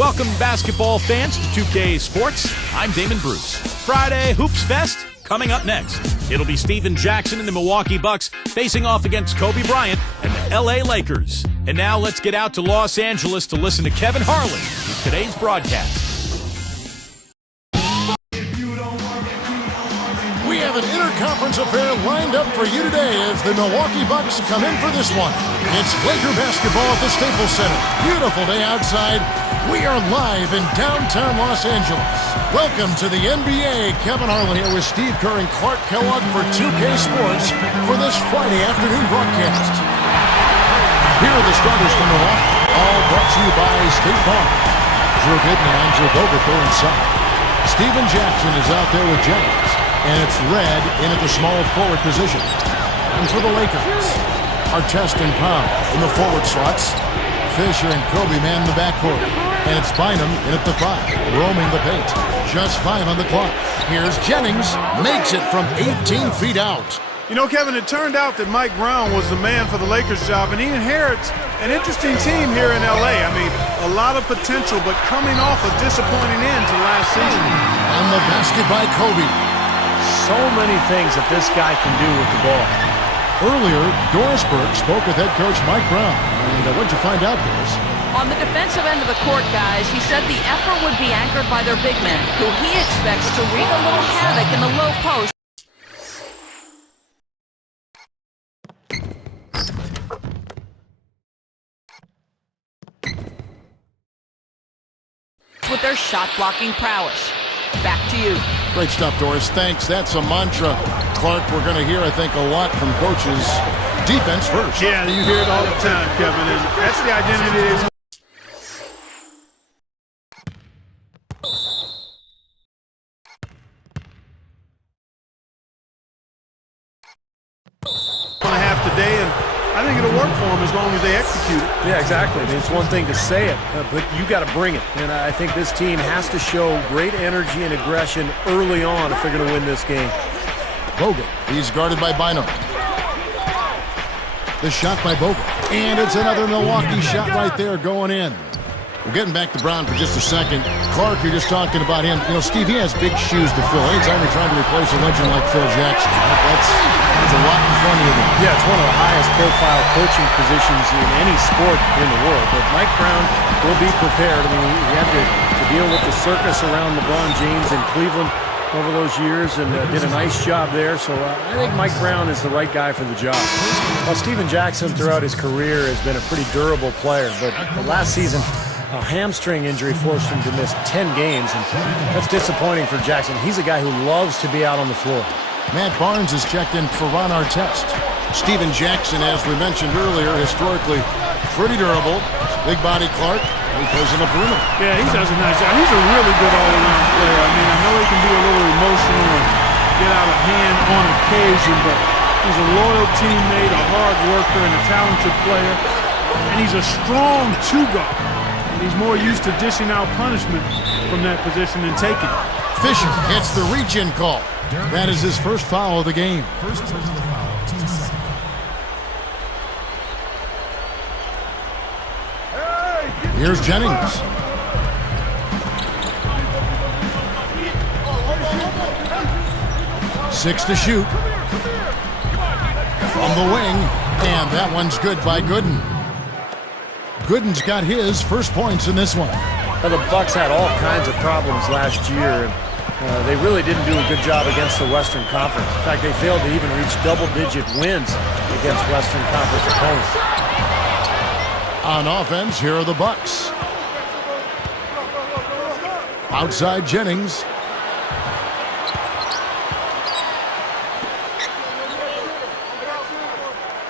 Welcome, basketball fans, to 2K Sports. I'm Damon Bruce. Friday Hoops Fest coming up next. It'll be Steven Jackson and the Milwaukee Bucks facing off against Kobe Bryant and the LA Lakers. And now let's get out to Los Angeles to listen to Kevin Harlan with today's broadcast. We have an interconference affair lined up for you today as the Milwaukee Bucks come in for this one. It's Laker basketball at the Staples Center. Beautiful day outside. We are live in downtown Los Angeles. Welcome to the NBA. Kevin Harlan here with Steve Kerr and Clark Kellogg for 2K Sports for this Friday afternoon broadcast. Here are the starters from Milwaukee, all brought to you by State Farm. Drew Gooden and Andrew Bogut there inside. Steven Jackson is out there with Jennings. And it's Red in at the small forward position. And for the Lakers, Artest and Pound in the forward slots. Fisher and Kobe man in the backcourt. And it's Bynum in at the 5, roaming the paint. Just 5 on the clock. Here's Jennings, makes it from 18 feet out. You know, Kevin, it turned out that Mike Brown was the man for the Lakers job, and he inherits an interesting team here in L.A. I mean, a lot of potential, but coming off a disappointing end to last season. And the basket by Kobe. So many things that this guy can do with the ball. Earlier, Dorisburg spoke with head coach Mike Brown. And what'd you find out, Doris? On the defensive end of the court, guys, he said the effort would be anchored by their big men, who he expects to wreak a little havoc in the low post. With their shot-blocking prowess. Back to you. Great stuff, Doris. Thanks. That's a mantra, Clark, we're going to hear, I think, a lot from coaches. Defense first. Yeah, you hear it all the time, Kevin, and that's the identity. On a half today, and I think it'll work for them as long as they execute it. Yeah, exactly. I mean, it's one thing to say it, but you got to bring it. And I think this team has to show great energy and aggression early on if they're going to win this game. Bogut, he's guarded by Bynum. The shot by Bogut. And it's another Milwaukee shot right there going in. We're getting back to Brown for just a second. Clark, you're just talking about him. You know, Steve, he has big shoes to fill. Anytime you're trying to replace a legend like Phil Jackson, that's a lot in front of you. Yeah, it's one of the highest profile coaching positions in any sport in the world. But Mike Brown will be prepared. I mean, he had to deal with the circus around LeBron James in Cleveland over those years and did a nice job there. So I think Mike Brown is the right guy for the job. Well, Steven Jackson throughout his career has been a pretty durable player, but the last season, a hamstring injury forced him to miss 10 games, and that's disappointing for Jackson. He's a guy who loves to be out on the floor. Matt Barnes has checked in for Ron Artest. Steven Jackson, as we mentioned earlier, historically pretty durable. Big body Clark. He plays in the perimeter. Yeah, he does a nice job. He's a really good all-around player. I mean, I know he can be a little emotional and get out of hand on occasion, but he's a loyal teammate, a hard worker, and a talented player. And he's a strong two-guard. He's more used to dishing out punishment from that position than taking it. Fisher gets the reach-in call. That is his first foul of the game. First personal foul, team foul. Here's Jennings. Six to shoot. From the wing, and that one's good by Gooden. Gooden's got his first points in this one. Well, the Bucks had all kinds of problems last year, and they really didn't do a good job against the Western Conference. In fact, they failed to even reach double-digit wins against Western Conference opponents. On offense, here are the Bucks. Outside Jennings.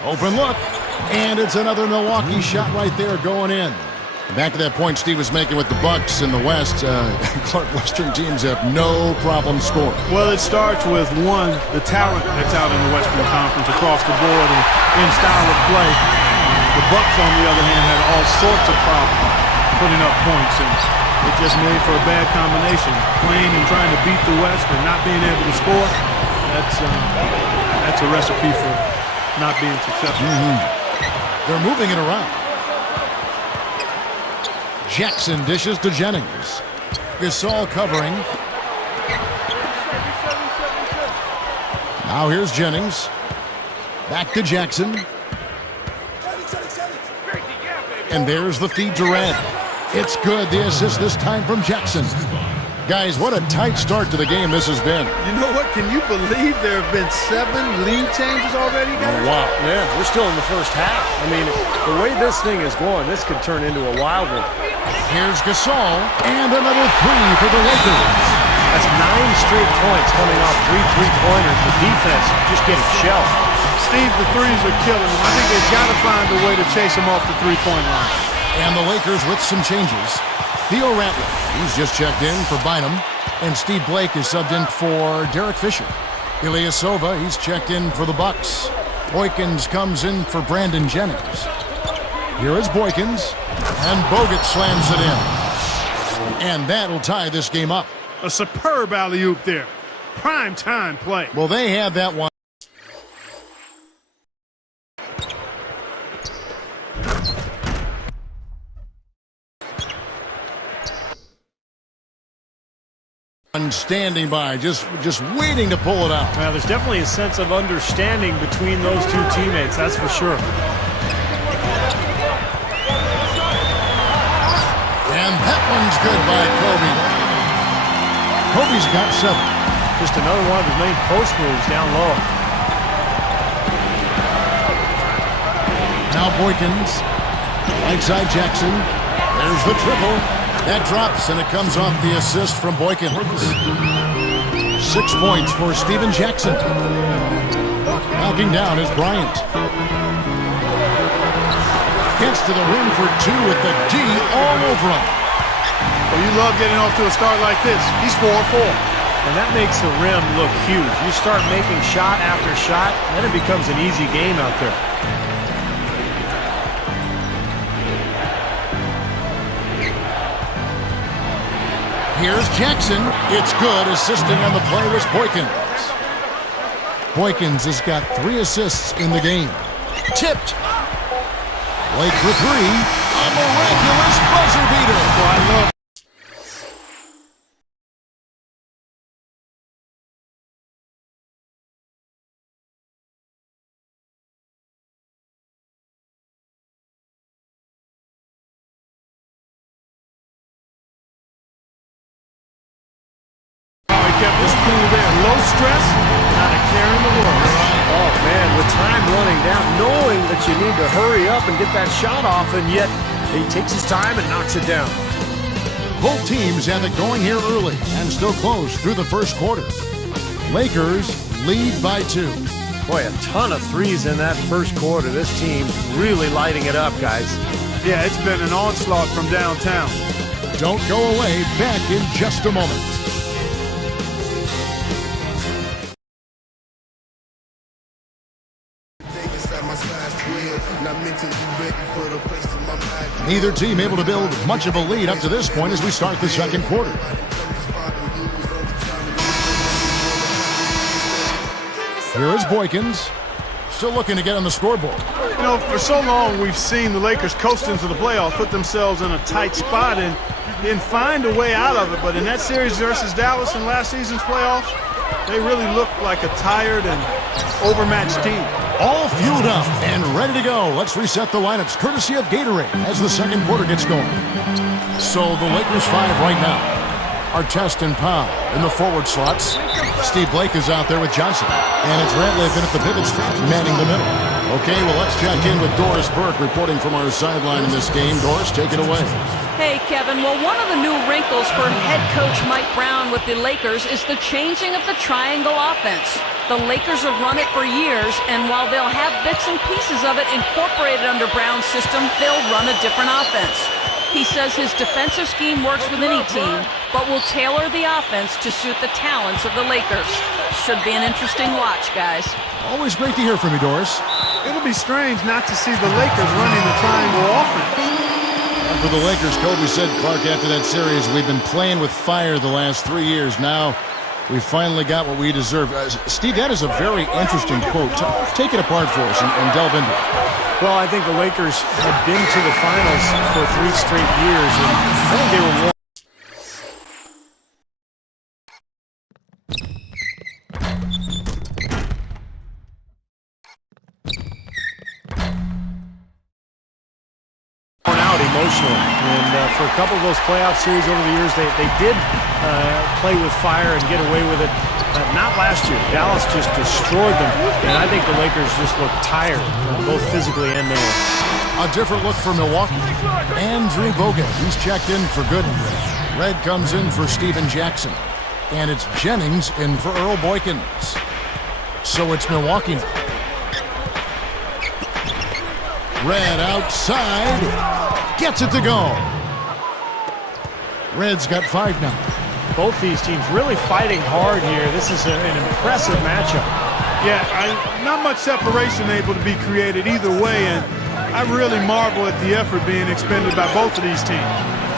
Open look. And it's another Milwaukee shot right there going in. Back to that point Steve was making with the Bucks in the West. Clark, Western teams have no problem scoring. Well, it starts with, one, the talent that's out in the Western Conference across the board and in style of play. The Bucks, on the other hand, had all sorts of problems putting up points, and it just made for a bad combination. Playing and trying to beat the West and not being able to score, that's a recipe for not being successful. They're moving it around. Jackson dishes to Jennings. Gasol covering. Now here's Jennings. Back to Jackson. And there's the feed to Red. It's good. The assist this time from Jackson. Guys, what a tight start to the game this has been. You know what? Can you believe there have been 7 lead changes already, guys? Oh, wow. Yeah, we're still in the first half. I mean, the way this thing is going, this could turn into a wild one. Here's Gasol, and another 3 for the Lakers. That's 9 straight points coming off 3 3-pointers. The defense just getting shelled. Steve, the threes are killing them. I think they've got to find a way to chase them off the three-point line. And the Lakers with some changes. Theo Ratliff, he's just checked in for Bynum. And Steve Blake is subbed in for Derek Fisher. Ilyasova, he's checked in for the Bucks. Boykins comes in for Brandon Jennings. Here is Boykins. And Bogut slams it in. And that'll tie this game up. A superb alley-oop there. Prime time play. Well, they had that one. Standing by, just waiting to pull it out. Well, there's definitely a sense of understanding between those two teammates, that's for sure. And that one's good by Kobe. Kobe's got 7. Just another one of his main post moves down low. Now Boykins, right side Jackson. There's the triple. That drops, and it comes off the assist from Boykins. 6 points for Stephen Jackson. Knocking down is Bryant. Gets to the rim for 2 with the D all over him. Well, you love getting off to a start like this. He's 4-4. And that makes the rim look huge. You start making shot after shot, then it becomes an easy game out there. Here's Jackson. It's good. Assisting on the play was Boykins. Boykins has got 3 assists in the game. Tipped. Blake for 3. A miraculous buzzer beater. Oh, I love kept us cool there. Low stress, not a care in the world. Oh, man, with time running down, knowing that you need to hurry up and get that shot off, and yet he takes his time and knocks it down. Both teams have it going here early and still close through the first quarter. Lakers lead by 2. Boy, a ton of threes in that first quarter. This team really lighting it up, guys. Yeah, it's been an onslaught from downtown. Don't go away. Back in just a moment. Neither team able to build much of a lead up to this point as we start the second quarter. Here is Boykins, still looking to get on the scoreboard. You know, for so long we've seen the Lakers coast into the playoffs, put themselves in a tight spot and find a way out of it. But in that series versus Dallas in last season's playoffs, they really looked like a tired and overmatched team. All fueled up and ready to go. Let's reset the lineups courtesy of Gatorade as the second quarter gets going. So the Lakers 5 right now. Artest and Powell in the forward slots. Steve Blake is out there with Johnson. And it's Ratliff in at the pivot spot, manning the middle. Okay, well, let's check in with Doris Burke reporting from our sideline in this game. Doris, take it away. Hey, Kevin. Well, one of the new wrinkles for head coach Mike Brown with the Lakers is the changing of the triangle offense. The Lakers have run it for years, and while they'll have bits and pieces of it incorporated under Brown's system, they'll run a different offense. He says his defensive scheme works with any team, but will tailor the offense to suit the talents of the Lakers. Should be an interesting watch, guys. Always great to hear from you, Doris. It'll be strange not to see the Lakers running the triangle offense. And for the Lakers, Kobe said, Clark, after that series, we've been playing with fire the last 3 years. Now, We finally got what we deserve. Steve, that is a very interesting quote. Take it apart for us and delve into it. Well, I think the Lakers have been to the finals for 3 straight years, and I think they were worn out emotionally. And for a couple of those playoff series over the years, they did play with fire and get away with it. Not last year. Dallas just destroyed them, and I think the Lakers just look tired, both physically and mentally. A different look for Milwaukee. Andrew Bogut, he's checked in for Gooden. Red comes in for Steven Jackson. And it's Jennings in for Earl Boykins. So it's Milwaukee. Red outside. Gets it to go. Red's got 5 now. Both these teams really fighting hard here. This is an impressive matchup. Yeah, not much separation able to be created either way, and I really marvel at the effort being expended by both of these teams.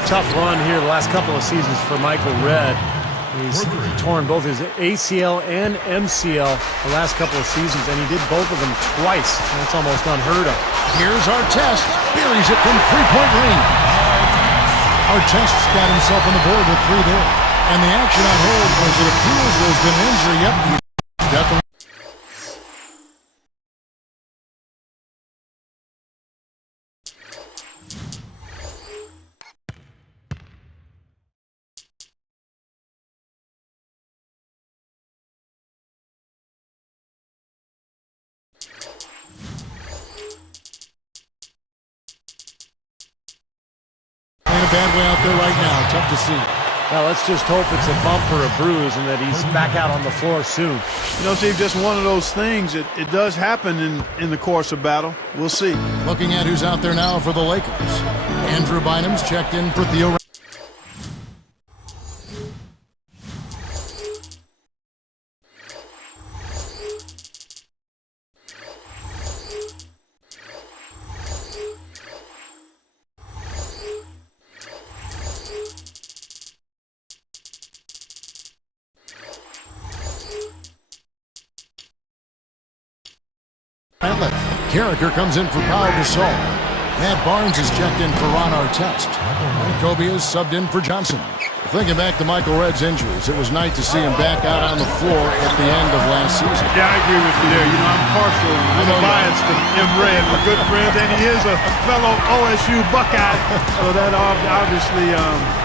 Tough run here the last couple of seasons for Michael Redd. He's torn both his ACL and MCL the last couple of seasons, and he did both of them twice. That's almost unheard of. Here's Artest. Buries it from 3-point range. Artest's got himself on the board with 3 there. And the action on hold as it appears there's been an injury. Yep, he's definitely. In a bad way out there right now. Tough to see. Well, let's just hope it's a bump or a bruise and that he's back out on the floor soon. You know, Steve, just one of those things. It does happen in the course of battle. We'll see. Looking at who's out there now for the Lakers. Andrew Bynum's checked in for Theo. Carricker comes in for Pau Gasol. Matt Barnes is checked in for Ron Artest. And Kobe is subbed in for Johnson. Thinking back to Michael Redd's injuries, it was nice to see him back out on the floor at the end of last season. Yeah, I agree with you there. You know, I'm partial. I'm biased to M. Red. We're good friends, and he is a fellow OSU Buckeye. So that obviously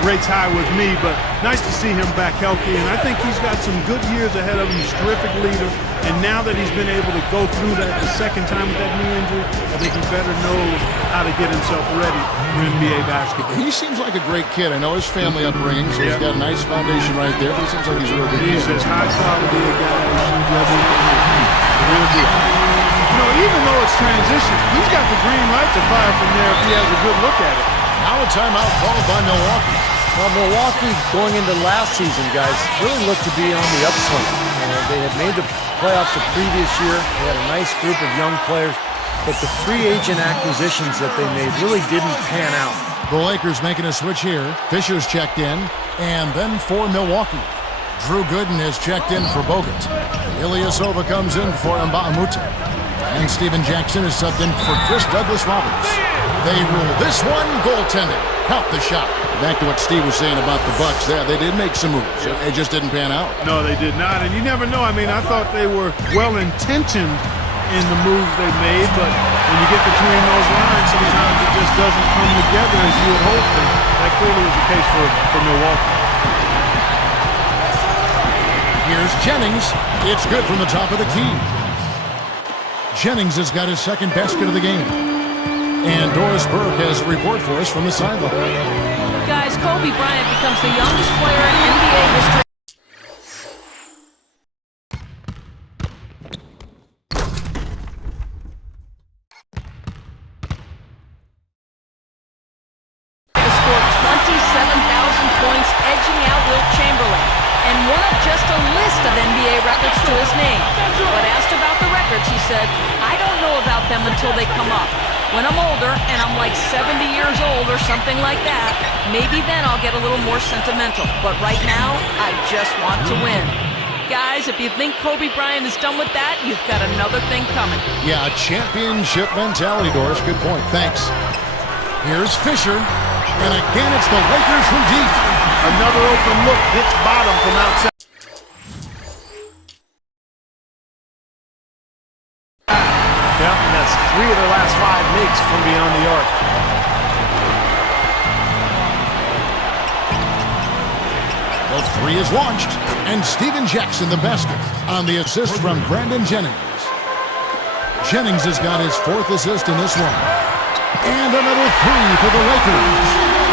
rates high with me. But nice to see him back healthy, and I think he's got some good years ahead of him. He's a terrific leader. And now that he's been able to go through that the second time with that knee injury, I think he better know how to get himself ready for NBA basketball. He seems like a great kid. I know his family upbringing, so he's got a nice foundation right there, but he seems like he's a real good kid. He's as high quality a guy as you've ever really good. You know, even though it's transition, he's got the green light to fire from there if he has a good look at it. Now a timeout called by Milwaukee. Well, Milwaukee going into last season, guys, really looked to be on the upswing. They had made the playoffs the previous year. They had a nice group of young players, but the free agent acquisitions that they made really didn't pan out. The Lakers making a switch here. Fisher's checked in, and then for Milwaukee. Drew Gooden has checked in for Bogut. Ilyasova comes in for Mba'amoute. And Steven Jackson is subbed in for Chris Douglas-Roberts. They rule this one goaltending. Count the shot. Back to what Steve was saying about the Bucks there. They did make some moves. It just didn't pan out. No, they did not. And you never know. I mean, I thought they were well-intentioned in the moves they made, but when you get between those lines, sometimes it just doesn't come together as you would hope. And that clearly was the case for Milwaukee. Here's Jennings. It's good from the top of the key. Jennings has got his second basket of the game. And Doris Burke has a report for us from the sideline. Guys, Kobe Bryant becomes the youngest player in NBA history to score 27,000 points, edging out Wilt Chamberlain, and one of just a list of NBA records to his name. But asked about the records, he said, "I don't know about them until they come up. When I'm older, and I'm like 70 years old or something like that, maybe then I'll get a little more sentimental. But right now, I just want to win." guys, if you think Kobe Bryant is done with that, you've got another thing coming. Yeah, championship mentality, Doris. Good point. Thanks. Here's Fisher. And again, it's the Lakers from deep. Another open look, hits bottom from outside. Yeah, and that's 3 of their last 5 makes from beyond the arc. The three is launched, and Steven Jackson the basket on the assist from Brandon Jennings. Jennings has got his 4th assist in this one. And another 3 for the Lakers.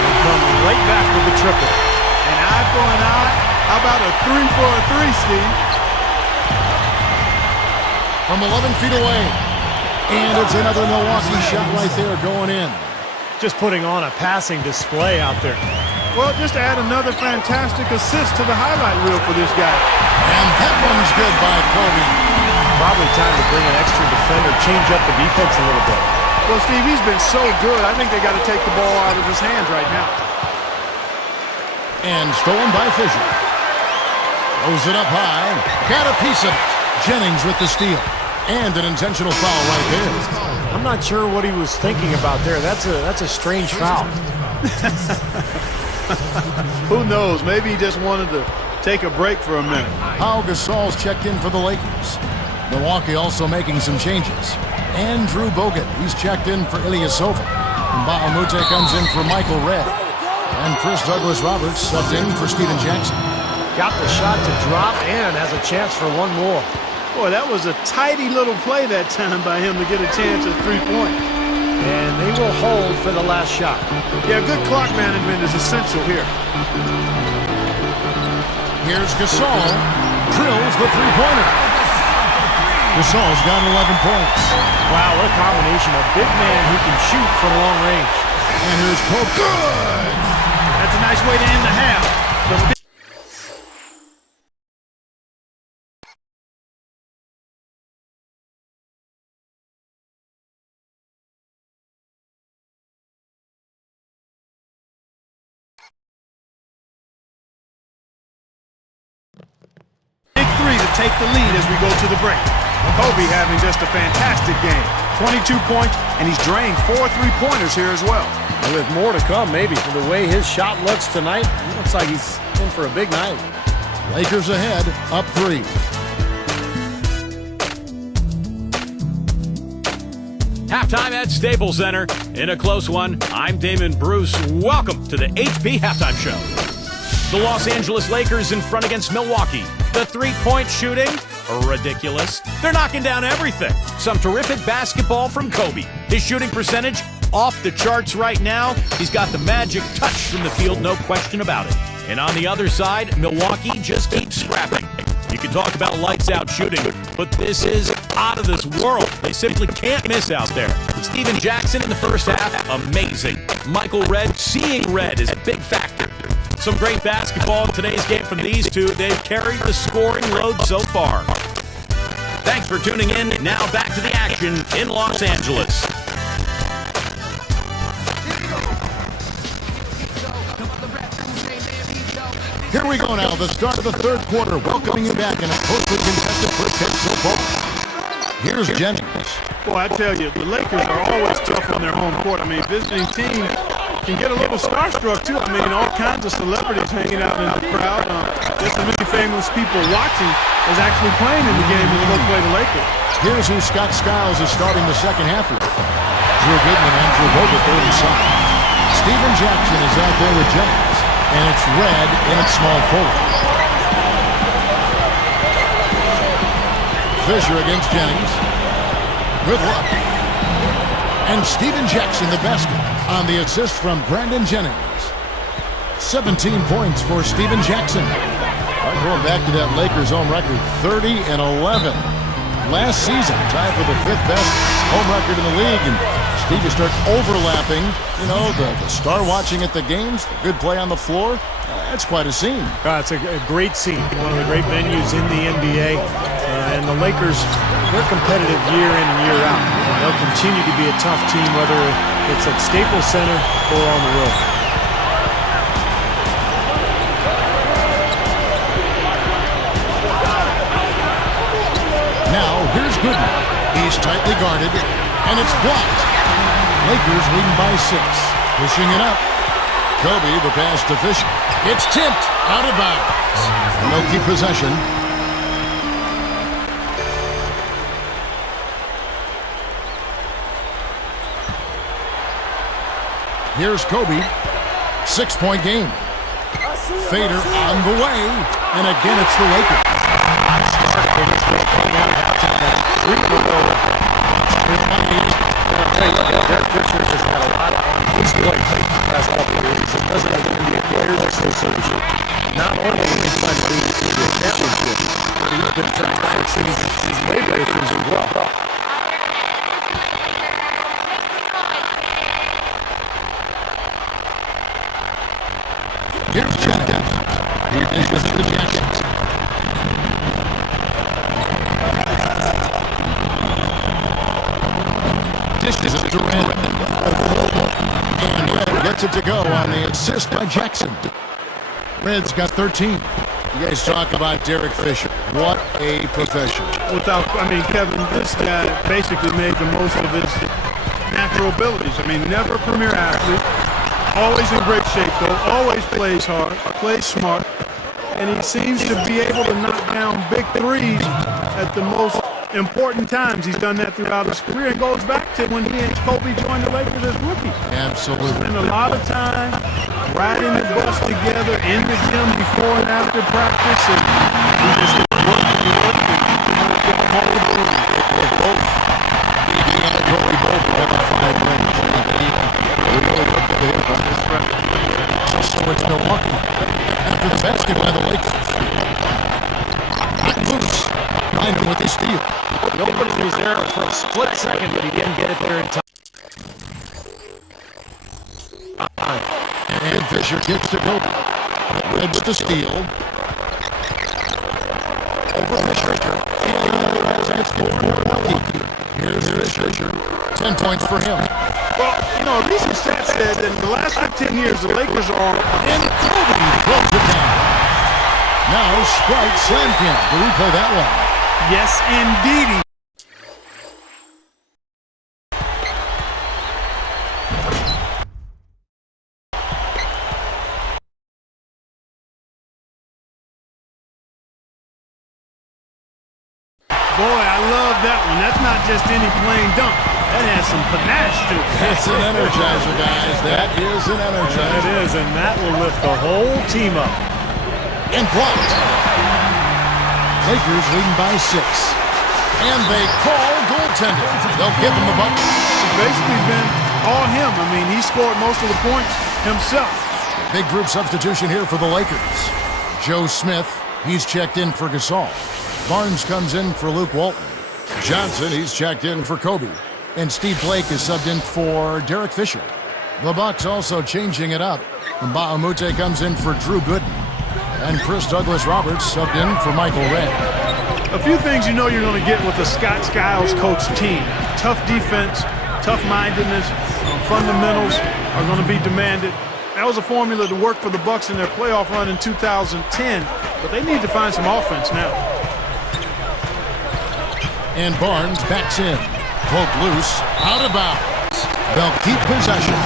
They come right back with the triple. An eye for an eye. How about a 3 for a 3, Steve? From 11 feet away. And it's another Milwaukee shot right there going in. Just putting on a passing display out there. Well, just add another fantastic assist to the highlight reel for this guy. And that one's good by Kobe. Probably time to bring an extra defender, change up the defense a little bit. Well, Steve, he's been so good. I think they got to take the ball out of his hands right now. And stolen by Fisher. Throws it up high. Got a piece of it. Jennings with the steal. And an intentional foul right there. I'm not sure what he was thinking about there. That's a strange foul. Who knows? Maybe he just wanted to take a break for a minute. Pau Gasol's checked in for the Lakers. Milwaukee also making some changes. Andrew Bogut, he's checked in for Ilyasova. And Bahamute comes in for Michael Redd. And Chris Douglas-Roberts stepped in for Steven Jackson. Got the shot to drop and has a chance for one more. Boy, that was a tidy little play that time by him to get a chance at 3 points. And they will hold for the last shot. Yeah, good clock management is essential here. Here's Gasol. Drills the three-pointer. Gasol's got 11 points. Wow, what a combination. A big man who can shoot from long range. And here's Pope. Good! That's a nice way to end the half. Big 3 to take the lead as we go to the break. Kobe having just a fantastic game. 22 points, and he's drained 4 3-pointers here as well. And with more to come, maybe. The way his shot looks tonight, it looks like he's in for a big night. Lakers ahead, up 3. Halftime at Staples Center. In a close one, I'm Damon Bruce. Welcome to the HP Halftime Show. The Los Angeles Lakers in front against Milwaukee. The three-point shooting, ridiculous. They're knocking down everything. Some terrific basketball from Kobe. His shooting percentage off the charts right now. He's got the magic touch from the field, no question about it. And on the other side, Milwaukee just keeps scrapping. You can talk about lights-out shooting, but this is out of this world. They simply can't miss out there. Steven Jackson in the first half, amazing. Michael Redd, seeing red is a big factor. Some great basketball in today's game from these two. They've carried the scoring load so far. Thanks for tuning in. Now back to the action in Los Angeles. Here we go now, the start of the third quarter, welcoming you back in a closely contested first hit so far. Here's Jennings. Boy, I tell you, the Lakers are always tough on their home court. I mean, visiting team can get a little starstruck, too. I mean, all kinds of celebrities hanging out in the crowd. Just as many famous people watching as actually playing in the game when you go play the Lakers. Here's who Scott Skiles is starting the second half with. Drew Goodman and Andrew Bogut there inside. Steven Jackson is out there with Jennings. And it's Redd in its small forward. Fisher against Jennings. Good luck. And Steven Jackson, the basket, on the assist from Brandon Jennings. 17 points for Steven Jackson. Right, going back to that Lakers home record, 30-11. Last season, tied for the 5th best home record in the league. And Steve, you start overlapping, you know, the star watching at the games, the good play on the floor. That's quite a scene. It's a great scene. One of the great venues in the NBA. And the Lakers, they're competitive year in and year out. And they'll continue to be a tough team, whether it's at Staples Center or on the road. Gooden. He's tightly guarded, and it's blocked. Lakers leading by 6. Pushing it up. Kobe, the pass to Fisher. It's tipped out of bounds. And they'll keep possession. Here's Kobe. 6-point game. Fader on the way. And again, it's the Lakers. Hot start for this one coming out of halftime. That's 3 in a row. I'll tell you what, Derek Fisher has had a lot on his plate the last couple of years. He's the president of the NBA Players Association. Not only has he tried to lead to the championship, but he's been trying to fix these late issues as well. Here's Jennings. Here is the Jacksons. Dishes it to Red. And Red gets it to go on the assist by Jackson. Red's got 13. You guys talk about Derek Fisher. What a professional. Kevin, this guy basically made the most of his natural abilities. Never a premier athlete. Always in great shape, though. Always plays hard, plays smart. And he seems to be able to knock down big threes at the most important times. He's done that throughout his career. It goes back to when he and Kobe joined the Lakers as rookies. Absolutely. Spent a lot of time riding the bus together in the gym before and after practice. And he just worked and get them all the They both have a 5 rings. So it's Milwaukee. After the basket by the Lakers. Not loose. Find him with the steal. Nobody was there for a split second, but he didn't get it there in time. And Fisher gets to Kobe. Red with the steal. Over Fisher. And it's for Milwaukee. Here's Fisher. 10 points for him. Well, a recent stat said that in the last 15 years, the Lakers are... And Kobe throws it down. Now Sprite slam cam to replay that one. Yes, indeedy. Boy, I love that one. That's not just any plain dunk. That has some panache to it. That's an energizer, guys. That is an energizer. It is, and that will lift the whole team up. And blocked. Lakers leading by 6. And they call goaltending. They'll give him the bucket. It's basically been all him. He scored most of the points himself. Big group substitution here for the Lakers. Joe Smith, he's checked in for Gasol. Barnes comes in for Luke Walton. Johnson, he's checked in for Kobe. And Steve Blake is subbed in for Derek Fisher. The Bucks also changing it up. Mbahumute comes in for Drew Gooden. And Chris Douglas-Roberts subbed in for Michael Redd. A few things you're going to get with the Scott Skiles coach team. Tough defense, tough-mindedness, fundamentals are going to be demanded. That was a formula to work for the Bucks in their playoff run in 2010, but they need to find some offense now. And Barnes backs in. Poked loose, out of bounds. They'll keep possession.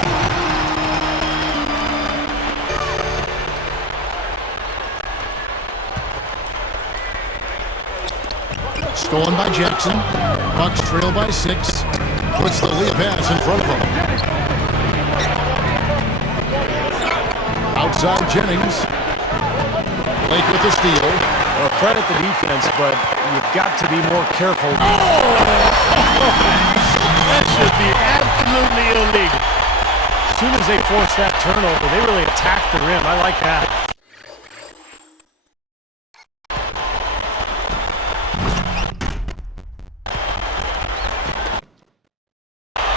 Stolen by Jackson. Bucks trail by 6. Puts the lead pass in front of them. Outside Jennings. Blake with the steal. Well, credit the defense, but you've got to be more careful. That should be absolutely illegal. As soon as they force that turnover, they really attack the rim. I like that.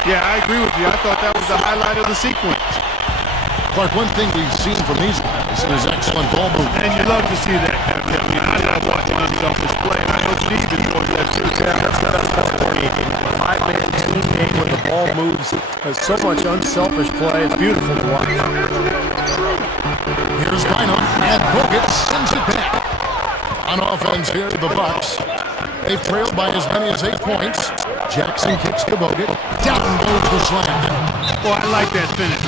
Yeah, I agree with you. I thought that was the highlight of the sequence. Clark, one thing we've seen from these guys is excellent ball movement. And you love to see that. I love watching unselfish play. I know Steve enjoys that too. A 5-man team game when the ball moves. There's so much unselfish play. It's beautiful to watch. Here's Bynum, and Bogut sends it back. On offense here, the Bucks. They've trailed by as many as 8 points. Jackson kicks to Bogut. Down goes the slam. Boy, I like that finish.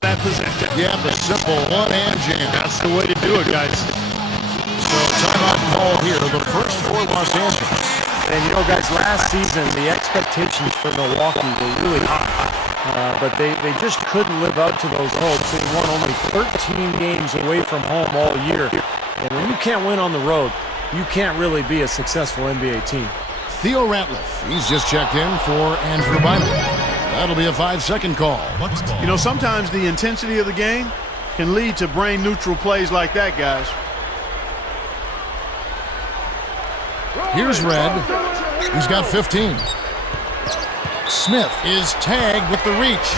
That possession. Yeah, the simple one-hand jam. That's the way to do it, guys. So timeout call here, the first for Los Angeles. And you know, guys, last season, the expectations for Milwaukee were really high. But they just couldn't live up to those hopes. They won only 13 games away from home all year. And when you can't win on the road, you can't really be a successful NBA team. Theo Ratliff, he's just checked in for Andrew Bynum. That'll be a 5-second call. You know, sometimes the intensity of the game can lead to brain-neutral plays like that, guys. Here's Red. He's got 15. Smith is tagged with the reach.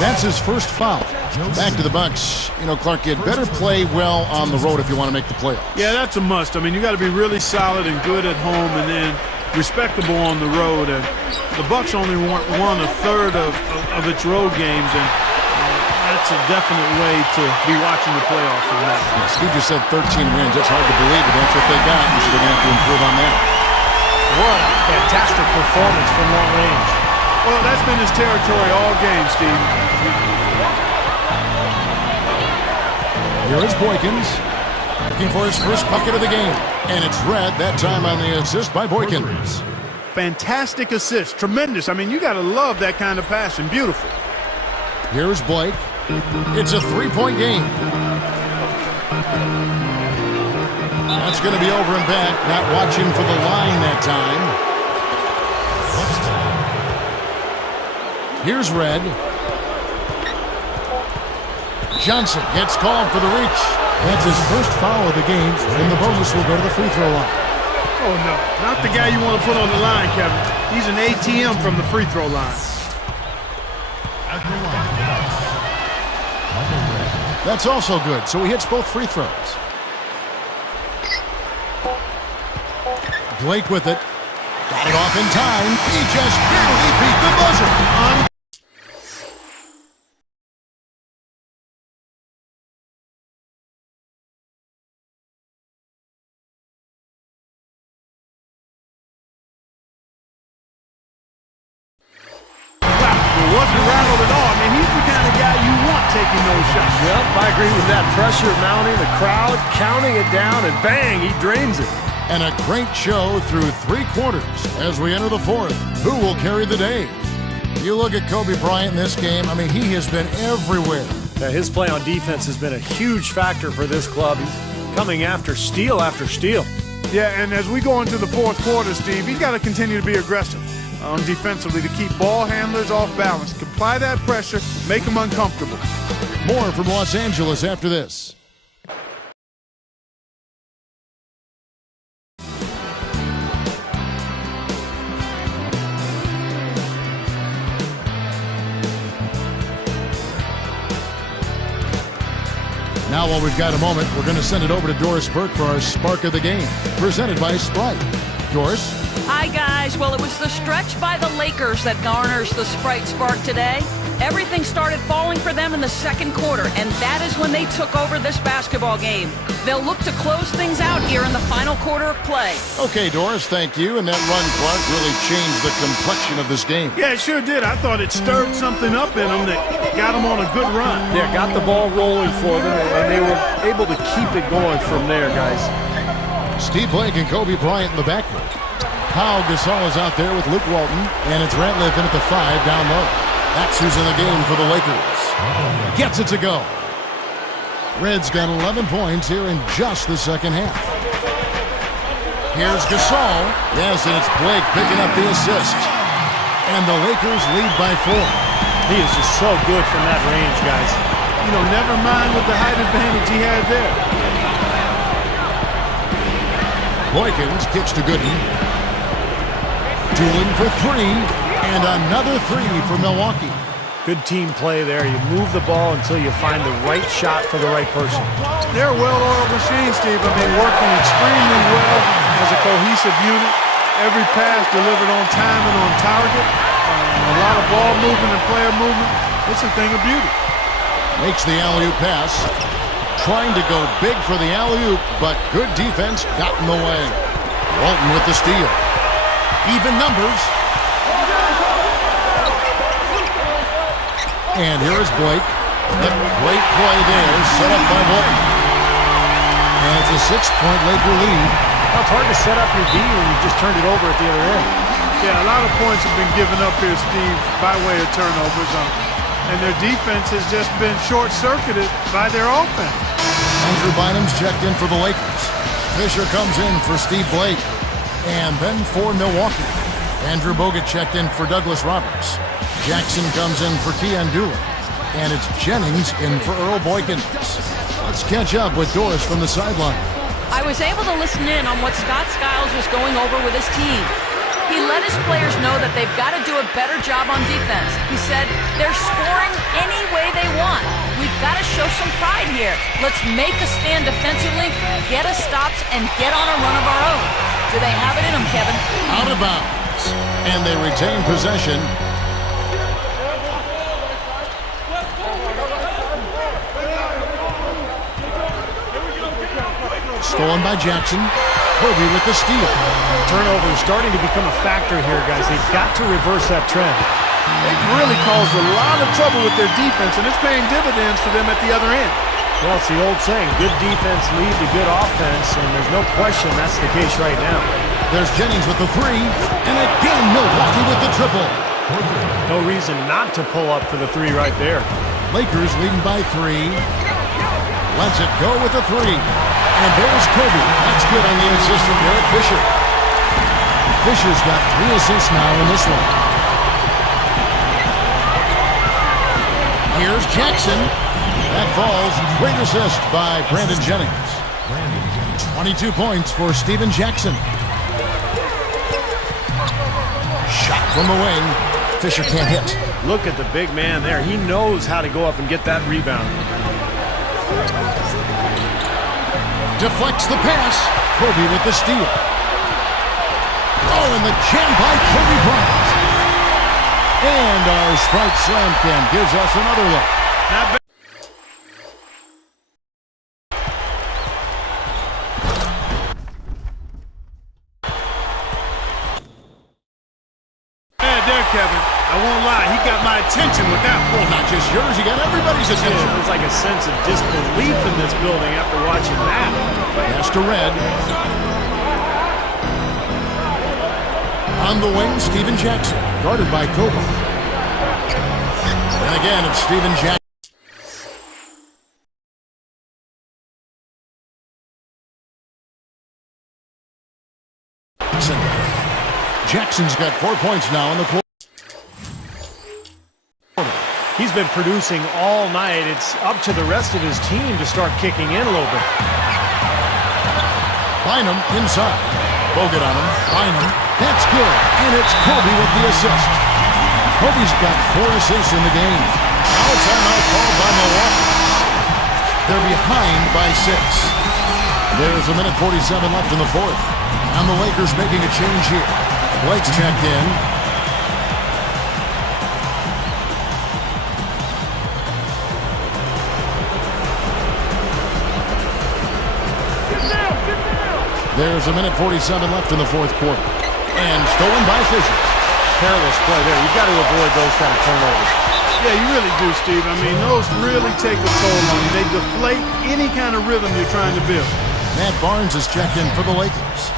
That's his first foul. Back to the Bucks. You know, Clark, you'd better play well on the road if you want to make the playoffs. Yeah, that's a must. I mean, you got to be really solid and good at home and then respectable on the road. And the Bucks only won a third of its road games, and that's a definite way to be watching the playoffs. Yeah, Steve just said 13 wins. That's hard to believe, but that's what they got, and so they're going to have to improve on that. What a fantastic performance from long range. Well, that's been his territory all game, Steve. Here is Boykins, looking for his first bucket of the game. And it's Red, that time on the assist by Boykins. Fantastic assist. Tremendous. I mean, you got to love that kind of passing. Beautiful. Here's Blake. It's a 3-point game. That's going to be over and back. Not watching for the line that time. Here's Red. Johnson gets called for the reach. That's his first foul of the game, and the bonus will go to the free throw line. Oh, no. Not the guy you want to put on the line, Kevin. He's an ATM from the free throw line. That's also good, so he hits both free throws. Blake with it. Got it off in time. He just barely beat the buzzer. Wasn't rattled at all. I mean, he's the kind of guy you want taking those shots. Yep, I agree with that. Pressure mounting, the crowd counting it down, and bang, he drains it. And a great show through 3 quarters as we enter the 4th. Who will carry the day? You look at Kobe Bryant in this game, I mean, he has been everywhere. Yeah, his play on defense has been a huge factor for this club. He's coming after steal after steal. Yeah, and as we go into the 4th quarter, Steve, he's got to continue to be aggressive defensively to keep ball handlers off balance. Apply that pressure, make them uncomfortable. More from Los Angeles after this. Now, while we've got a moment, we're going to send it over to Doris Burke for our Spark of the Game, presented by Sprite. Doris? Hi, guys. Well, it was the stretch by the Lakers that garners the Sprite Spark today. Everything started falling for them in the 2nd quarter, and that is when they took over this basketball game. They'll look to close things out here in the final quarter of play. Okay, Doris, thank you. And that run, Clark, really changed the complexion of this game. Yeah, it sure did. I thought it stirred something up in them that got them on a good run. Yeah, got the ball rolling for them, and they were able to keep it going from there, guys. Steve Blake and Kobe Bryant in the backcourt. Pau Gasol is out there with Luke Walton, and it's Ratliff in at the 5 down low. That's who's in the game for the Lakers. Gets it to go. Red's got 11 points here in just the 2nd half. Here's Gasol. Yes, and it's Blake picking up the assist. And the Lakers lead by 4. He is just so good from that range, guys. You know, never mind with the height advantage he had there. Boykins kicks to Gooden. Dueling for 3, and another 3 for Milwaukee. Good team play there. You move the ball until you find the right shot for the right person. They're a well-oiled machine, Steve. I mean, working extremely well as a cohesive unit. Every pass delivered on time and on target. A lot of ball movement and player movement. It's a thing of beauty. Makes the alley-oop pass. Trying to go big for the alley-oop, but good defense got in the way. Walton with the steal. Even numbers. And here is Blake. A great play there, set up by Walton. And it's a 6-point Laker lead. Well, it's hard to set up your D when you just turned it over at the other end. Yeah, a lot of points have been given up here, Steve, by way of turnovers. And their defense has just been short-circuited by their offense. Andrew Bynum's checked in for the Lakers. Fisher comes in for Steve Blake. And then for Milwaukee, Andrew Bogut checked in for Douglas Roberts. Jackson comes in for Keon Doolan. And it's Jennings in for Earl Boykins. Let's catch up with Doris from the sideline. I was able to listen in on what Scott Skiles was going over with his team. He let his players know that they've got to do a better job on defense. He said, they're scoring any way they want. We've got to show some pride here. Let's make a stand defensively, get us stops, and get on a run of our own. Do they have it in them, Kevin? Out of bounds. And they retain possession. Stolen by Jackson. Kobe with the steal. Turnover is starting to become a factor here, guys. They've got to reverse that trend. They've really caused a lot of trouble with their defense, and it's paying dividends for them at the other end. Well, it's the old saying, good defense lead to good offense, and there's no question that's the case right now. There's Jennings with the three, and again Milwaukee with the triple. No reason not to pull up for the three right there. Lakers leading by 3. Lets it go with the three. And there's Kobe. That's good on the assist from Derek Fisher. Fisher's got 3 assists now in this one. Here's Jackson. That falls. Great assist by Brandon Jennings. 22 points for Steven Jackson. Shot from the wing. Fisher can't hit. Look at the big man there. He knows how to go up and get that rebound. Deflects the pass. Kobe with the steal. Oh, and the jam by Kobe Bryant. And our Sprite Slam Cam gives us another look. Not bad. There, Kevin. I won't lie. He got my attention with that one. Well, not just yours. He got everybody's attention. There's like a sense of disbelief in this building after watching that. Pass to Red. On the wing, Steven Jackson, guarded by Kobe. And again, it's Steven Jackson. Jackson's got 4 points now in the quarter. He's been producing all night. It's up to the rest of his team to start kicking in a little bit. Bynum inside. Bogut on him. Bynum. That's good. And it's Kobe with the assist. Kobe's got 4 assists in the game. Now a timeout called by Milwaukee. They're behind by 6. There's a minute 47 left in the fourth. And the Lakers making a change here. Blake's checked in. There's a minute 47 left in the fourth quarter. And stolen by Fisher. Careless play there. You've got to avoid those kind of turnovers. Yeah, you really do, Steve. I mean, those really take a toll on you. They deflate any kind of rhythm you're trying to build. Matt Barnes is checked in for the Lakers.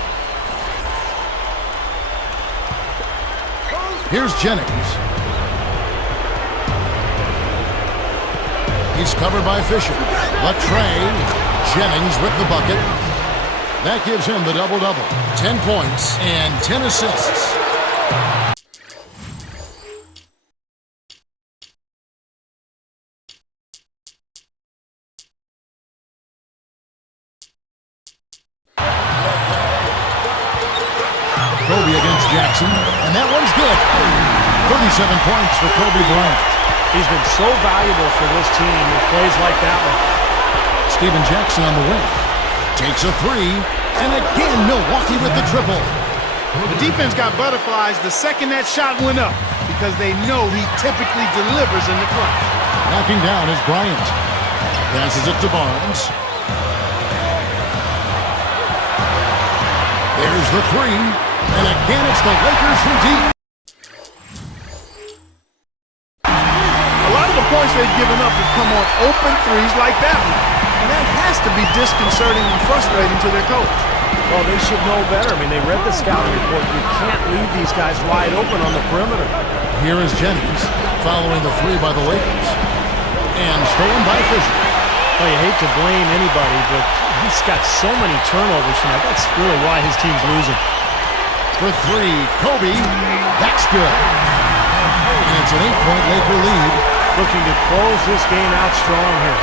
Here's Jennings. He's covered by Fisher. Latrey. Jennings with the bucket. That gives him the double-double. 10 points and 10 assists. Kobe against Jackson, and that one's good. 37 points for Kobe Bryant. He's been so valuable for this team with plays like that one. Steven Jackson on the wing. Takes a three, and again Milwaukee with the triple. The defense got butterflies the second that shot went up. because they know he typically delivers in the clutch. Knocking down is Bryant. Passes it to Barnes. There's the three. And again, it's the Lakers from deep. A lot of the points they've given up have come on open threes like that one. And that has to be disconcerting and frustrating to their coach. Well, they should know better. I mean, they read the scouting report. You can't leave these guys wide open on the perimeter. Here is Jennings following the three by the Lakers. And stolen by Fisher. Well, you hate to blame anybody, but he's got so many turnovers tonight. That's really why his team's losing. For three, Kobe. That's good. And it's an 8-point Laker lead. Looking to close this game out strong here.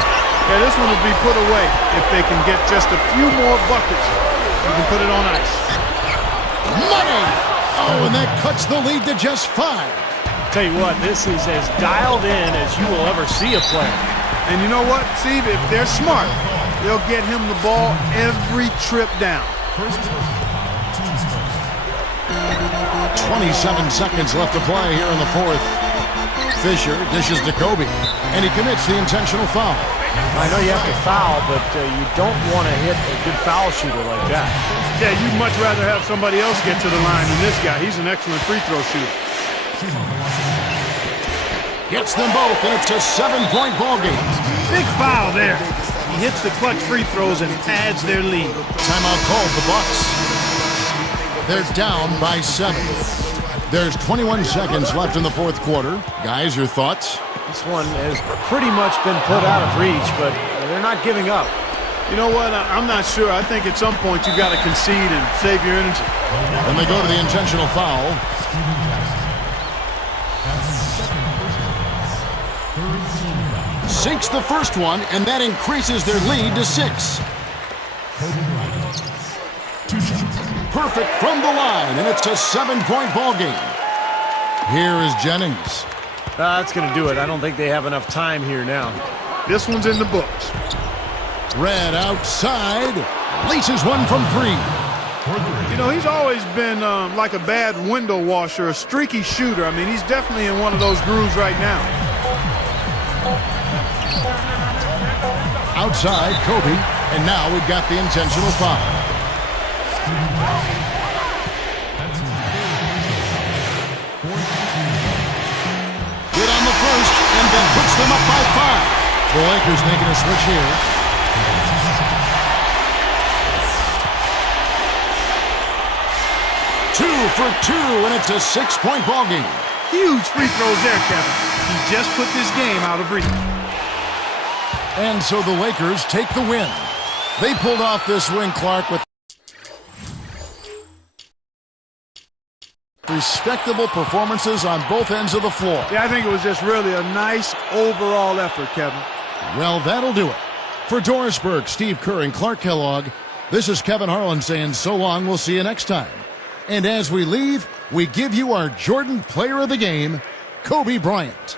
Yeah, this one will be put away if they can get just a few more buckets. You can put it on ice. Money! Oh, and that cuts the lead to just 5. Tell you what, this is as dialed in as you will ever see a player. And you know what, Steve? If they're smart, they'll get him the ball every trip down. 27 seconds left to play here in the fourth. Fisher dishes to Kobe, and he commits the intentional foul. I know you have to foul, but you don't want to hit a good foul shooter like that. Yeah, you'd much rather have somebody else get to the line than this guy. He's an excellent free throw shooter. Gets them both, and it's a 7-point ball game. Big foul there. He hits the clutch free throws and adds their lead. Timeout called the Bucks. They're down by 7. There's 21 seconds left in the fourth quarter. Guys, your thoughts? This one has pretty much been put out of reach, but they're not giving up. You know what? I'm not sure. I think at some point you got to concede and save your energy. Then they go to the intentional foul. Sinks the first one, and that increases their lead to 6. Perfect from the line, and it's a 7-point ball game. Here is Jennings. That's going to do it. I don't think they have enough time here now. This one's in the books. Red outside. Laces one from 3. You know, he's always been like a bad window washer, a streaky shooter. I mean, he's definitely in one of those grooves right now. Outside, Kobe. And now we've got the intentional foul. Good on the first, and that puts them up by 5. The Lakers making a switch here. Two for 2, and it's a 6-point ball game. Huge free throws there, Kevin. He just put this game out of reach. And so the Lakers take the win. They pulled off this win, Clark, with respectable performances on both ends of the floor. Yeah, I think it was just really a nice overall effort, Kevin. Well, that'll do it. For Doris Burke, Steve Kerr, and Clark Kellogg, this is Kevin Harlan saying so long. We'll see you next time. And as we leave, we give you our Jordan Player of the Game, Kobe Bryant.